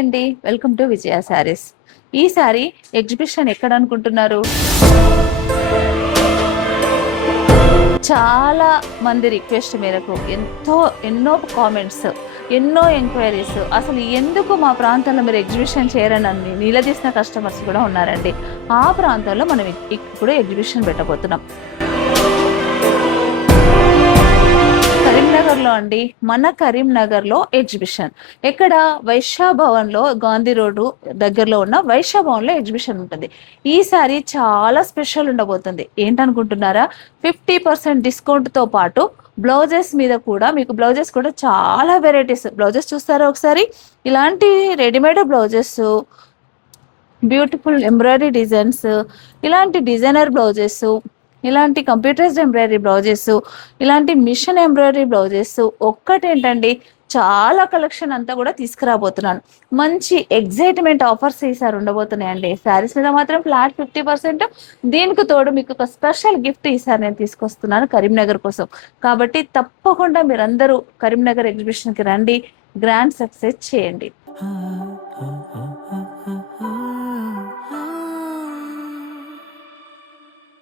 అండి, welcome to విజయ శారీస్. ఈ sorry exhibition ఎక్కడ అనుకుంటున్నారు? చాలా మంది రిక్వెస్ట్ మేరకు ఎన్నో కామెంట్స్, ఎన్నో ఎంక్వైరీస్, అసలు ఎందుకు మా ప్రాంతంలో మీరు ఎగ్జిబిషన్ చేయరని నిలదీసిన కస్టమర్స్ కూడా ఉన్నారండి. ఆ ప్రాంతంలో మనం ఇప్పుడు ఎగ్జిబిషన్ పెట్టబోతున్నాం. కరీంనగర్లో అండి, మన కరీంనగర్లో ఎగ్జిబిషన్. ఎక్కడ? వైశ్య భవన్లో, గాంధీ రోడ్డు దగ్గరలో ఉన్న వైశ్య భవన్లో ఎగ్జిబిషన్ ఉంటుంది. ఈసారి చాలా స్పెషల్ ఉండబోతుంది. ఏంటనుకుంటున్నారా? 50% డిస్కౌంట్తో పాటు బ్లౌజెస్ మీద కూడా, మీకు బ్లౌజెస్ కూడా చాలా వెరైటీస్. బ్లౌజెస్ చూస్తారా ఒకసారి? ఇలాంటి readymade blouses, beautiful embroidery designs, ఇలాంటి డిజైనర్ బ్లౌజెస్, ఇలాంటి కంప్యూటరైజ్డ్ ఎంబ్రాయిడరీ బ్లౌజెస్, ఇలాంటి మిషన్ ఎంబ్రాయిడరీ బ్లౌజెస్, ఒక్కటేంటండి చాలా కలెక్షన్ అంతా కూడా తీసుకురాబోతున్నాను. మంచి ఎగ్జైట్మెంట్ ఆఫర్స్ ఈసారి ఉండబోతున్నాయండి. శారీస్ మీద మాత్రం ఫ్లాట్ 50%. దీనికి తోడు మీకు ఒక స్పెషల్ గిఫ్ట్ ఈసారి నేను తీసుకొస్తున్నాను కరీంనగర్ కోసం. కాబట్టి తప్పకుండా మీరందరూ కరీంనగర్ ఎగ్జిబిషన్కి రండి, గ్రాండ్ సక్సెస్ చేయండి.